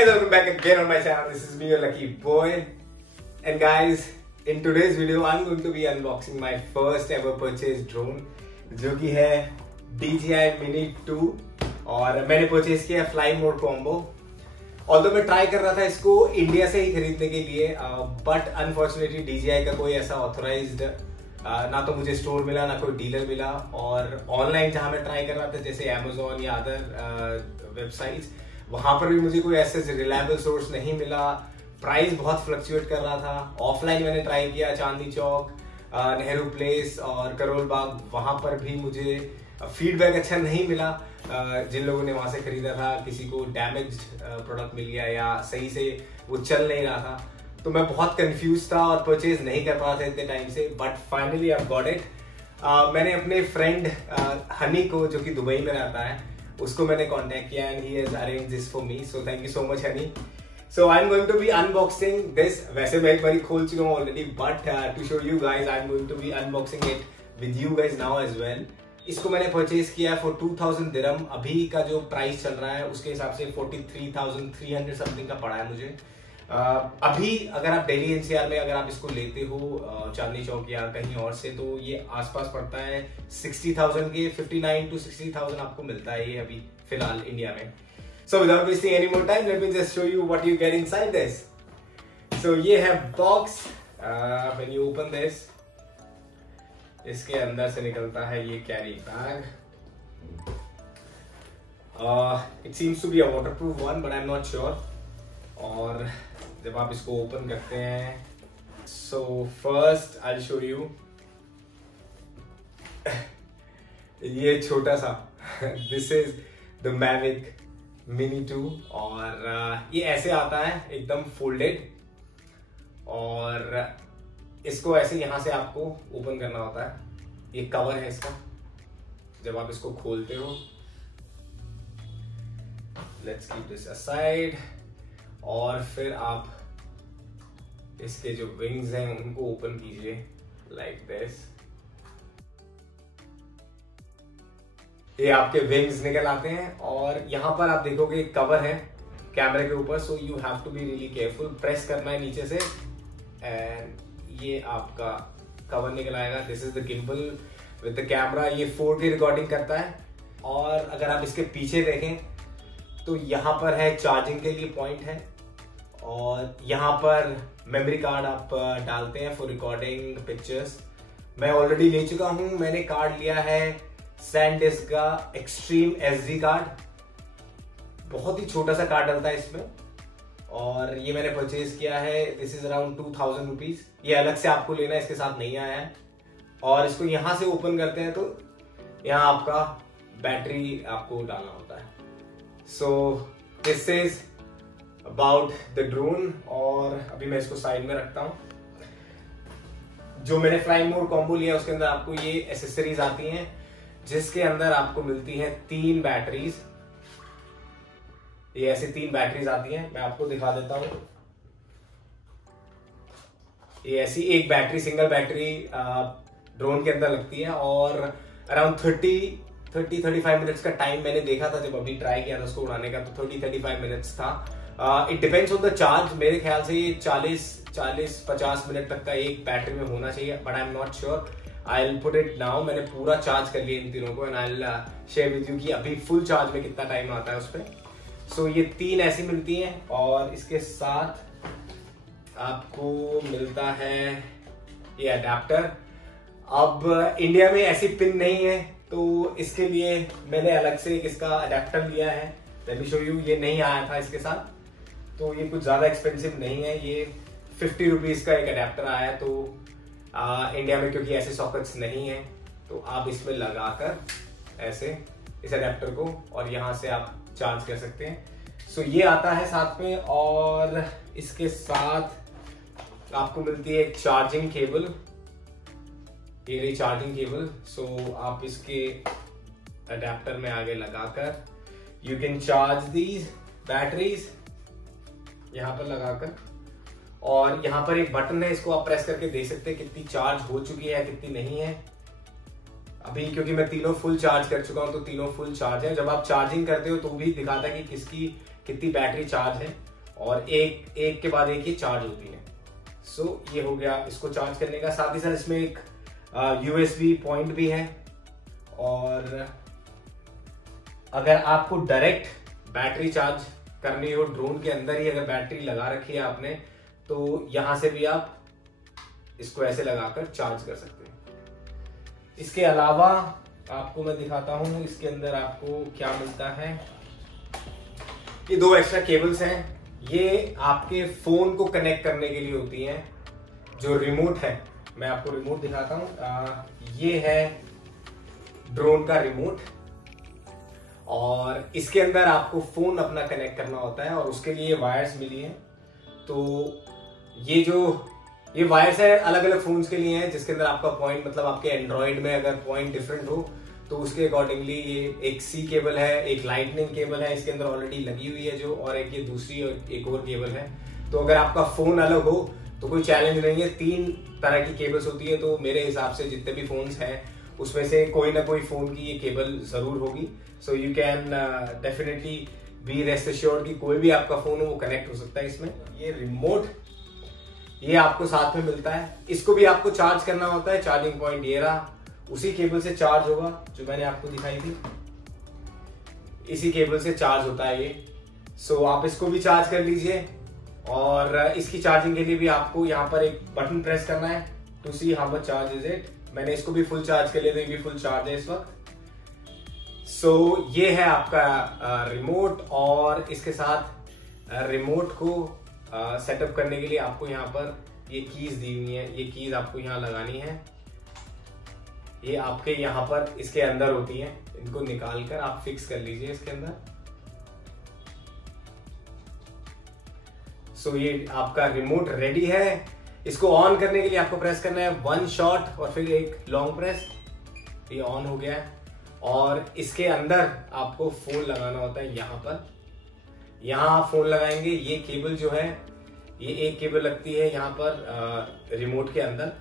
guys, welcome back again on my channel. This is me, your lucky boy. And guys, in today's video, I'm going to be unboxing my first ever purchased drone, जो कि है DJI Mini 2 और मैंने purchase किया fly mode combo. Although मैं try कर रहा था इसको इंडिया से ही खरीदने के लिए, बट अनफॉर्चुनेटली DJI का कोई ऐसा ऑथोराइज्ड ना तो मुझे स्टोर मिला ना कोई डीलर मिला, और ऑनलाइन जहां मैं ट्राई कर रहा था जैसे Amazon या अदर वेबसाइट्स, वहां पर भी मुझे कोई ऐसे रिलायबल सोर्स नहीं मिला। प्राइस बहुत फ्लक्चुएट कर रहा था। ऑफलाइन मैंने ट्राई किया चांदनी चौक, नेहरू प्लेस और करोल बाग, वहां पर भी मुझे फीडबैक अच्छा नहीं मिला। जिन लोगों ने वहां से खरीदा था किसी को डैमेज प्रोडक्ट मिल गया या सही से वो चल नहीं रहा था, तो मैं बहुत कंफ्यूज था और परचेज नहीं कर पा रहा था इतने टाइम से। But finally I got it. मैंने अपने फ्रेंड हनी को, जो कि दुबई में रहता है, उसको मैंने कांटेक्ट किया and he has arranged this for me, so thank you so much honey. So I am going to be unboxing this. वैसे मैं एक बार खोल चुका हूँ already, but to show you guys I am going to be unboxing it with you guys now as well. इसको मैंने purchase किया फॉर 2000 दिरहम। अभी का जो प्राइस चल रहा है उसके हिसाब से 43,300 समथिंग का पड़ा है मुझे। अभी अगर आप दिल्ली एनसीआर में अगर आप इसको लेते हो चांदनी चौक या कहीं और से, तो ये आसपास पड़ता है 60,000 के। 59 to 60,000 आपको मिलता है ये अभी फिलहाल इंडिया में। So without wasting any more time, let me just show you what you get inside this. So ये है box. When you open this, इसके अंदर से निकलता है ये carry bag. It seems to be a waterproof one, but I am not sure. और जब आप इसको ओपन करते हैं, so first I will show you ये छोटा सा this is the Mavic mini 2, और ये ऐसे आता है एकदम फोल्डेड, और इसको ऐसे यहां से आपको ओपन करना होता है। ये कवर है इसका। जब आप इसको खोलते हो, लेट्स कीप दिस असाइड, और फिर आप इसके जो विंग्स हैं उनको ओपन कीजिए लाइक दिस। ये आपके विंग्स निकल आते हैं, और यहां पर आप देखोगे कवर है कैमरे के ऊपर, so you have to be really careful. Press करना है नीचे से एंड ये आपका कवर निकल आएगा। This is the gimbal with the camera. ये 4K रिकॉर्डिंग करता है। और अगर आप इसके पीछे देखें तो यहाँ पर है चार्जिंग के लिए पॉइंट है, और यहाँ पर मेमोरी कार्ड आप डालते हैं फॉर रिकॉर्डिंग पिक्चर्स। मैं ऑलरेडी ले चुका हूं। मैंने कार्ड लिया है सैनडिस्क का एक्सट्रीम SD कार्ड। बहुत ही छोटा सा कार्ड डलता है इसमें, और ये मैंने परचेज किया है। This is around 2000 rupees. ये अलग से आपको लेना है, इसके साथ नहीं आया है। और इसको यहां से ओपन करते हैं तो यहाँ आपका बैटरी आपको डालना होता है। So this is about the drone. और अभी मैं इसको साइड में रखता हूं। जो मैंने फ्लाई मोड कॉम्बो लिया उसके अंदर आपको ये एसेसरीज आती हैं, जिसके अंदर आपको मिलती हैं 3 बैटरीज। ये ऐसे 3 बैटरीज आती हैं। मैं आपको दिखा देता हूं। ये ऐसी एक बैटरी, सिंगल बैटरी ड्रोन के अंदर लगती है, और अराउंड 30-35 मिनट्स का टाइम मैंने देखा था जब अभी ट्राई किया था उसको उड़ाने का, तो 30-35 मिनट्स था। It depends on the charge. मेरे ख्याल से ये 40-50 मिनट तक का एक बैटरी में होना चाहिए, but I am not sure. I will put it now. मैंने पूरा चार्ज कर लिया इन तीनों को, and I will share with you कि अभी फुल चार्ज में कितना टाइम आता है उस पर। सो ये 3 ऐसी मिलती हैं, और इसके साथ आपको मिलता है ये अडेप्टर। अब इंडिया में ऐसी पिन नहीं है, तो इसके लिए मैंने अलग से इसका अडेप्टर लिया है। Let me show you. ये नहीं आया था इसके साथ, तो ये कुछ ज्यादा एक्सपेंसिव नहीं है। ये 50 रुपीज का एक अडेप्टर आया है। तो इंडिया में क्योंकि ऐसे सॉकेट्स नहीं है, तो आप इसमें लगाकर ऐसे इस अडेप्टर को, और यहाँ से आप चार्ज कर सकते हैं। सो ये आता है साथ में, और इसके साथ आपको मिलती है एक चार्जिंग केबल। ये रही चार्जिंग केबल। सो आप इसके अडेप्टर में आगे लगाकर you can charge these batteries यहां पर लगाकर, और यहां पर एक बटन है, इसको आप प्रेस करके देख सकते हैं कितनी चार्ज हो चुकी है कितनी नहीं है। अभी क्योंकि मैं तीनों फुल चार्ज कर चुका हूं, तो तीनों फुल चार्ज है। जब आप चार्जिंग करते हो तो भी दिखाता है कि किसकी कितनी बैटरी चार्ज है। और एक के बाद एक ये चार्ज होती है। सो ये हो गया इसको चार्ज करने का। साथ ही साथ इसमें एक USB पॉइंट भी है, और अगर आपको डायरेक्ट बैटरी चार्ज करनी हो, ड्रोन के अंदर ही अगर बैटरी लगा रखी है आपने, तो यहां से भी आप इसको ऐसे लगाकर चार्ज कर सकते हैं। इसके अलावा आपको मैं दिखाता हूं इसके अंदर आपको क्या मिलता है। ये 2 एक्स्ट्रा केबल्स हैं, ये आपके फोन को कनेक्ट करने के लिए होती हैं। जो रिमोट है, मैं आपको रिमोट दिखाता हूं। ये है ड्रोन का रिमोट, और इसके अंदर आपको फोन अपना कनेक्ट करना होता है, और उसके लिए वायर्स मिली हैं। तो ये वायर्स है अलग अलग फोन्स के लिए हैं, जिसके अंदर आपका पॉइंट, मतलब आपके एंड्रॉइड में अगर पॉइंट डिफरेंट हो तो उसके अकॉर्डिंगली ये एक C केबल है, एक लाइटनिंग केबल है इसके अंदर ऑलरेडी लगी हुई है जो, और एक ये दूसरी और एक और केबल है। तो अगर आपका फोन अलग हो तो कोई चैलेंज नहीं है, 3 तरह की केबल्स होती है। तो मेरे हिसाब से जितने भी फोन्स हैं उसमें से कोई ना कोई फोन की ये केबल जरूर होगी। So you can definitely be rest assured कि कोई भी आपका फोन हो वो कनेक्ट हो सकता है इसमें। ये रिमोट ये आपको साथ में मिलता है, इसको भी आपको चार्ज करना होता है। चार्जिंग पॉइंट ये रहा, उसी केबल से चार्ज होगा जो मैंने आपको दिखाई थी, इसी केबल से चार्ज होता है ये। सो आप इसको भी चार्ज कर लीजिए, और इसकी चार्जिंग के लिए भी आपको यहाँ पर एक बटन प्रेस करना है to see how much charge is it. मैंने इसको भी फुल चार्ज कर लिया, तो ये भी फुल चार्ज है इस वक्त। सो ये है आपका रिमोट, और इसके साथ रिमोट को सेटअप करने के लिए आपको यहाँ पर ये कीज दी हुई है। ये कीज आपको यहाँ लगानी है, ये आपके यहाँ पर इसके अंदर होती हैं, इनको निकाल कर आप फिक्स कर लीजिए इसके अंदर। सो ये आपका रिमोट रेडी है। इसको ऑन करने के लिए आपको प्रेस करना है 1 शॉट और फिर एक लॉन्ग प्रेस। ये ऑन हो गया है, और इसके अंदर आपको फोन लगाना होता है। यहाँ पर आप फोन लगाएंगे। ये केबल जो है, ये एक केबल लगती है यहाँ पर रिमोट के अंदर,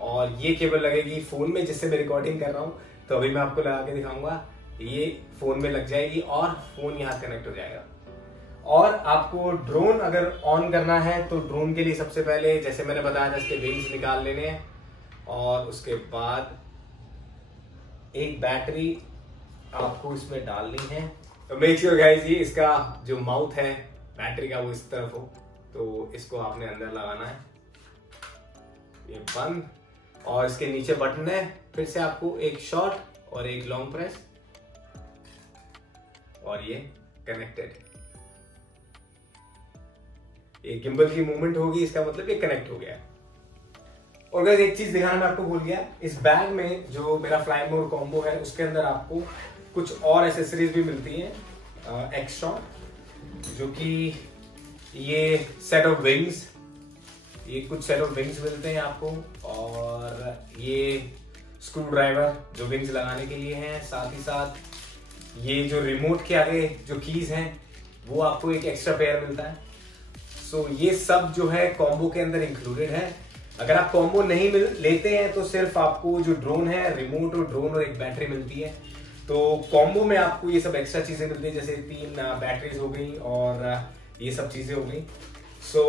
और ये केबल लगेगी फोन में जिससे मैं रिकॉर्डिंग कर रहा हूँ। तो अभी मैं आपको लगा के दिखाऊंगा। ये फोन में लग जाएगी और फोन यहाँ कनेक्ट हो जाएगा। और आपको ड्रोन अगर ऑन करना है तो ड्रोन के लिए सबसे पहले, जैसे मैंने बताया था, इसके विंग्स निकाल लेने हैं, और उसके बाद एक बैटरी आपको इसमें डालनी है। तो मेक श्योर गाइस, ये इसका जो माउथ है बैटरी का वो इस तरफ हो, तो इसको आपने अंदर लगाना है। ये बंद, और इसके नीचे बटन है। फिर से आपको एक शॉर्ट और एक लॉन्ग प्रेस, और ये कनेक्टेड। ये गिम्बल की मूवमेंट होगी, इसका मतलब ये कनेक्ट हो गया है। और गाइस एक चीज दिखाना मैं आपको भूल गया, इस बैग में जो मेरा फ्लाई मोड कॉम्बो है उसके अंदर आपको कुछ और एसेसरीज भी मिलती हैं एक्स्ट्रा, जो कि ये सेट ऑफ विंग्स, ये कुछ सेट ऑफ विंग्स मिलते हैं आपको, और ये स्क्रू ड्राइवर जो विंग्स लगाने के लिए हैं। साथ ही साथ ये जो रिमोट के आगे जो कीज हैं वो आपको एक एक्स्ट्रा पेयर मिलता है। सो ये सब जो है कॉम्बो के अंदर इंक्लूडेड है। अगर आप कॉम्बो नहीं लेते हैं तो सिर्फ आपको जो ड्रोन है, रिमोट और ड्रोन और एक बैटरी मिलती है। तो कॉम्बो में आपको ये सब एक्स्ट्रा चीजें मिलती है, जैसे 3 बैटरीज हो गई और ये सब चीजें हो गई। सो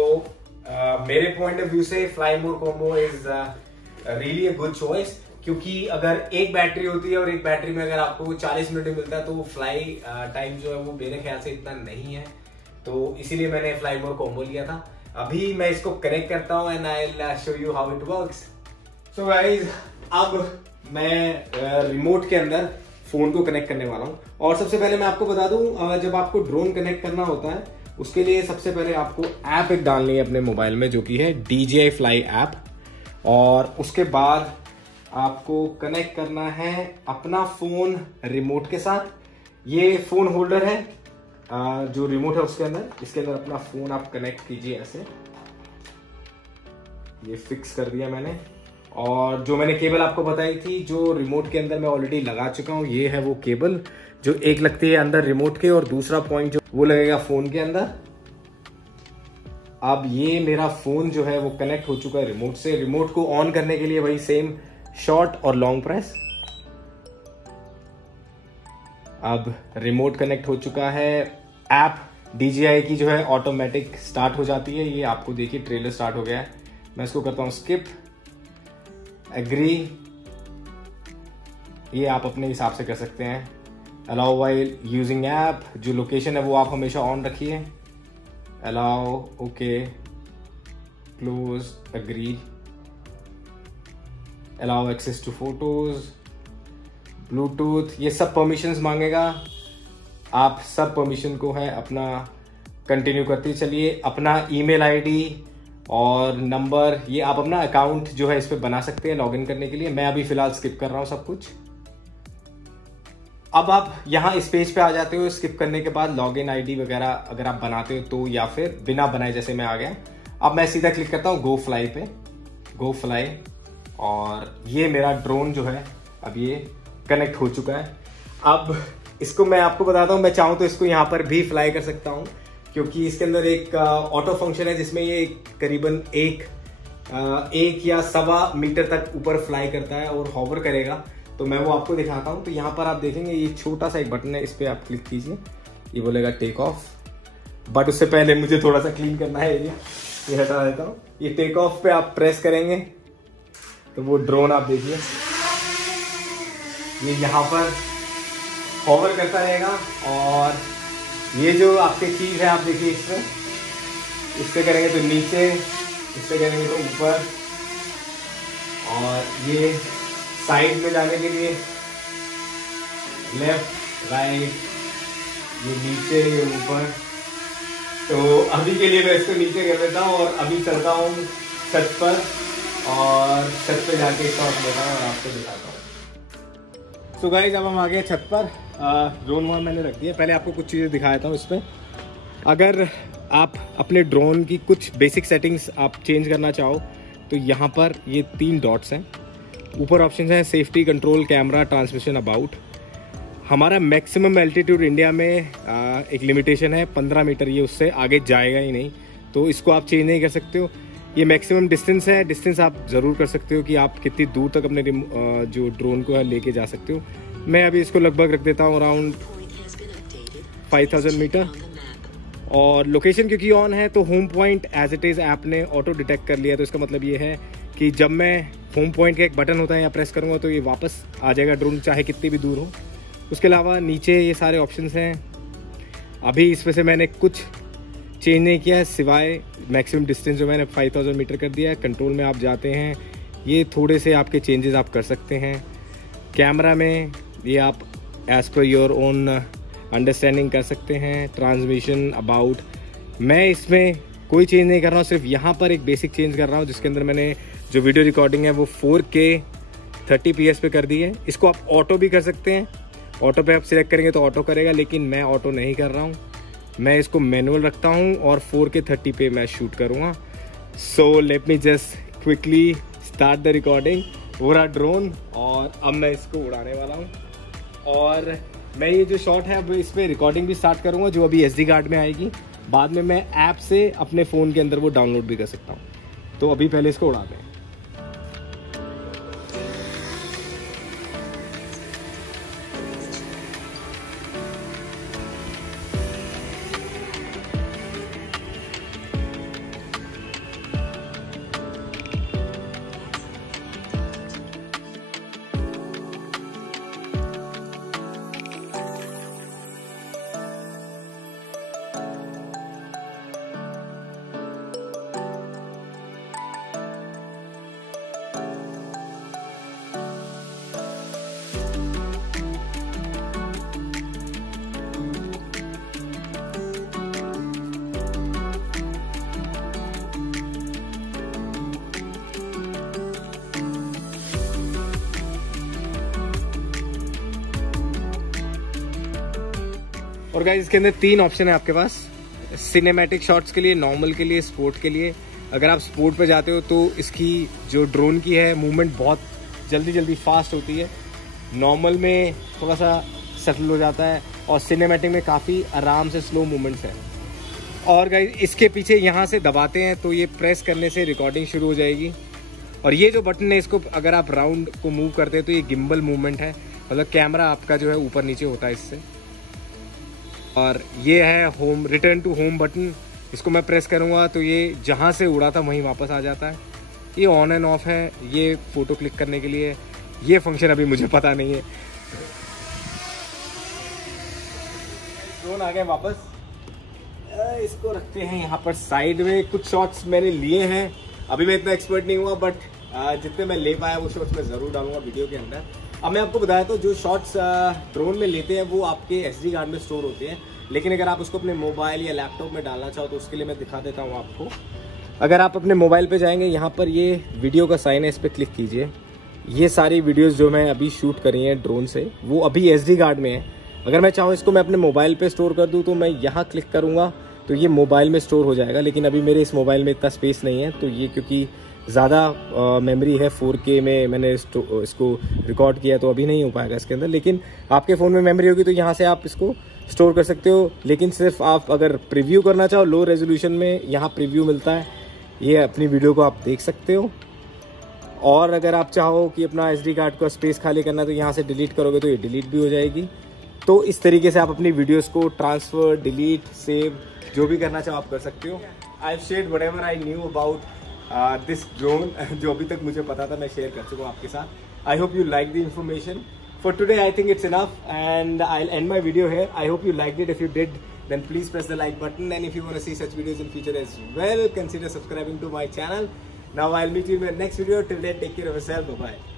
मेरे पॉइंट ऑफ व्यू से fly mode combo is really a good choice, क्योंकि अगर एक बैटरी होती है और एक बैटरी में अगर आपको 40 मिनट में मिलता है तो फ्लाई टाइम जो है वो मेरे ख्याल से इतना नहीं है। तो इसीलिए मैंने फ्लाई मोड कॉम्बो लिया था। अभी मैं इसको कनेक्ट करता हूँ and I will show you how it works. So guys, अब मैं रिमोट के अंदर फोन को कनेक्ट करने वाला हूँ। और सबसे पहले मैं आपको बता दूं, जब आपको ड्रोन कनेक्ट करना होता है उसके लिए सबसे पहले आपको ऐप एक डालनी है अपने मोबाइल में, जो कि है DJI Fly ऐप। और उसके बाद आपको कनेक्ट करना है अपना फोन रिमोट के साथ। ये फोन होल्डर है, जो रिमोट है उसके अंदर, इसके अंदर अपना फोन आप कनेक्ट कीजिए ऐसे। ये फिक्स कर दिया मैंने। और जो मैंने केबल आपको बताई थी जो रिमोट के अंदर मैं ऑलरेडी लगा चुका हूं, ये है वो केबल जो एक लगती है अंदर रिमोट के, और दूसरा पॉइंट जो वो लगेगा फोन के अंदर। अब ये मेरा फोन जो है वो कनेक्ट हो चुका है रिमोट से। रिमोट को ऑन करने के लिए वही सेम शॉर्ट और लॉन्ग प्रेस। अब रिमोट कनेक्ट हो चुका है, ऐप DJI की जो है ऑटोमेटिक स्टार्ट हो जाती है। ये आपको देखिए ट्रेलर स्टार्ट हो गया है। मैं इसको करता हूँ स्किप, एग्री, ये आप अपने हिसाब से कर सकते हैं। अलाउ वाइल यूजिंग ऐप, जो लोकेशन है वो आप हमेशा ऑन रखिए। Allow, okay, close, agree, allow access to photos, Bluetooth, ये सब परमिशंस मांगेगा। आप सब परमिशन को है अपना कंटिन्यू करते चलिए। अपना ईमेल आईडी और नंबर, ये आप अपना अकाउंट जो है इस पे बना सकते हैं लॉगिन करने के लिए। मैं अभी फिलहाल स्किप कर रहा हूं सब कुछ। अब आप यहाँ इस पेज पे आ जाते हो। स्किप करने के बाद लॉगिन आईडी वगैरह अगर आप बनाते हो तो, या फिर बिना बनाए जैसे मैं आ गया। अब मैं सीधा क्लिक करता हूँ गो फ्लाई पे, गो फ्लाई, और ये मेरा ड्रोन जो है अब ये कनेक्ट हो चुका है। अब इसको मैं आपको बताता हूँ, मैं चाहूँ तो इसको यहाँ पर भी फ्लाई कर सकता हूँ, क्योंकि इसके अंदर एक ऑटो फंक्शन है जिसमें ये करीबन एक या 1.25 मीटर तक ऊपर फ्लाई करता है और हॉवर करेगा। तो मैं वो आपको दिखाता हूँ। तो यहाँ पर आप देखेंगे ये छोटा सा एक बटन है, इस पर आप क्लिक कीजिए, ये बोलेगा टेक ऑफ। बट उससे पहले मुझे थोड़ा सा क्लीन करना है, ये हटा देता हूँ। ये टेक ऑफ पे आप प्रेस करेंगे तो वो ड्रोन आप देखिए ये यहाँ पर हॉवर करता रहेगा। और ये जो आपके चीज है आप देखिए, इससे करेंगे तो नीचे, इससे करेंगे तो ऊपर, और ये साइड में जाने के लिए लेफ्ट राइट, ये नीचे ये ऊपर। तो अभी के लिए मैं इसको नीचे कर देता हूँ और अभी चलता हूँ छत पर, और छत पे जाके शॉट लेता हूँ और आपको दिखाता हूँ। सो गाइस, अब हम आ गए छत पर। ड्रोन वहाँ मैंने रख दिया। पहले आपको कुछ चीज़ें दिखा देता हूँ इस पर। अगर आप अपने ड्रोन की कुछ बेसिक सेटिंग्स आप चेंज करना चाहो तो यहाँ पर ये 3 डॉट्स हैं। ऊपर ऑप्शन है safety, control, camera, transmission, about. हमारा मैक्सिमम एल्टीट्यूड इंडिया में एक लिमिटेशन है 15 मीटर, ये उससे आगे जाएगा ही नहीं, तो इसको आप चेंज नहीं कर सकते हो। ये मैक्सिमम डिस्टेंस है, डिस्टेंस आप ज़रूर कर सकते हो कि आप कितनी दूर तक अपने जो ड्रोन को है लेके जा सकते हो। मैं अभी इसको लगभग रख देता हूँ अराउंड 5000 मीटर। और लोकेशन क्योंकि ऑन है तो home point as it is app ने ऑटो डिटेक्ट कर लिया। तो इसका मतलब ये है कि जब मैं होम पॉइंट का एक बटन होता है या प्रेस करूँगा तो ये वापस आ जाएगा ड्रोन, चाहे कितनी भी दूर हो। उसके अलावा नीचे ये सारे ऑप्शंस हैं। अभी इसमें से मैंने कुछ चेंज नहीं किया है, सिवाय मैक्सिमम डिस्टेंस जो मैंने 5000 मीटर कर दिया है। कंट्रोल में आप जाते हैं, ये थोड़े से आपके चेंजेस आप कर सकते हैं। कैमरा में ये आप as per your own understanding कर सकते हैं। ट्रांसमिशन, अबाउट, मैं इसमें कोई चेंज नहीं कर रहा हूँ, सिर्फ यहाँ पर एक बेसिक चेंज कर रहा हूँ जिसके अंदर मैंने जो वीडियो रिकॉर्डिंग है वो 4K 30fps पे कर दी है। इसको आप ऑटो भी कर सकते हैं, ऑटो पे आप सिलेक्ट करेंगे तो ऑटो करेगा, लेकिन मैं ऑटो नहीं कर रहा हूँ, मैं इसको मैनुअल रखता हूँ और 4K 30 पे मैं शूट करूँगा। So let me just quickly start the recording. हो रहा ड्रोन और अब मैं इसको उड़ाने वाला हूँ। और मैं ये जो शॉट है अब इस पर रिकॉर्डिंग भी स्टार्ट करूँगा जो अभी SD कार्ड में आएगी। बाद में मैं ऐप से अपने फ़ोन के अंदर वो डाउनलोड भी कर सकता हूँ। तो अभी पहले इसको उड़ाते हैं। और गाइस इसके अंदर 3 ऑप्शन है आपके पास, सिनेमैटिक शॉट्स के लिए, नॉर्मल के लिए, स्पोर्ट के लिए। अगर आप स्पोर्ट पे जाते हो तो इसकी जो ड्रोन की है मूवमेंट बहुत जल्दी फास्ट होती है, नॉर्मल में थोड़ा सा सेटल हो जाता है और सिनेमैटिक में काफ़ी आराम से स्लो मूवमेंट्स है। और गाइस इसके पीछे यहाँ से दबाते हैं तो ये प्रेस करने से रिकॉर्डिंग शुरू हो जाएगी। और ये जो बटन है इसको अगर आप राउंड को मूव करते हैं तो ये गिम्बल मूवमेंट है, मतलब कैमरा आपका जो है ऊपर नीचे होता है इससे। और ये है home, return to home button. इसको मैं प्रेस करूँगा तो ये जहाँ से उड़ा था वहीं वापस आ जाता है। ये ऑन एंड ऑफ है, ये फ़ोटो क्लिक करने के लिए। ये फंक्शन अभी मुझे पता नहीं है। ड्रोन आ गए वापस, इसको रखते हैं यहाँ पर साइड में। कुछ शॉट्स मैंने लिए हैं, अभी मैं इतना एक्सपर्ट नहीं हुआ, बट जितने मैं ले पाया वो शॉट्स मैं ज़रूर डालूंगा वीडियो के अंदर। अब मैं आपको बताया तो जो शॉट्स ड्रोन में लेते हैं वो आपके SD कार्ड में स्टोर होते हैं, लेकिन अगर आप उसको अपने मोबाइल या लैपटॉप में डालना चाहो तो उसके लिए मैं दिखा देता हूँ आपको। अगर आप अपने मोबाइल पे जाएंगे, यहाँ पर ये वीडियो का साइन है, इस पर क्लिक कीजिए। ये सारी वीडियोस जो मैं अभी शूट करी हैं ड्रोन से वो अभी SD कार्ड में है। अगर मैं चाहूँ इसको मैं अपने मोबाइल पे स्टोर कर दूँ तो मैं यहाँ क्लिक करूँगा तो ये मोबाइल में स्टोर हो जाएगा, लेकिन अभी मेरे इस मोबाइल में इतना स्पेस नहीं है, तो ये क्योंकि ज़्यादा मेमोरी है 4K में मैंने इसको रिकॉर्ड किया तो अभी नहीं हो पाएगा इसके अंदर। लेकिन आपके फ़ोन में मेमोरी होगी तो यहाँ से आप इसको स्टोर कर सकते हो। लेकिन सिर्फ आप अगर प्रीव्यू करना चाहो लो रेजोल्यूशन में, यहाँ प्रीव्यू मिलता है, ये अपनी वीडियो को आप देख सकते हो। और अगर आप चाहो कि अपना SD कार्ड का स्पेस खाली करना तो यहाँ से डिलीट करोगे तो ये डिलीट भी हो जाएगी। तो इस तरीके से आप अपनी वीडियोस को ट्रांसफ़र, डिलीट, सेव जो भी करना चाहो आप कर सकते हो। I have shared whatever I knew about this drone, जो अभी तक मुझे पता था मैं शेयर कर चुका हूँ आपके साथ। I hope you like the information. For today I think it's enough and I'll end my video here. I hope you liked it. If you did, then please press the like button, and if you want to see such videos in future as well, consider subscribing to my channel. Now I'll meet you in my next video. Till then, take care of yourself. Bye bye.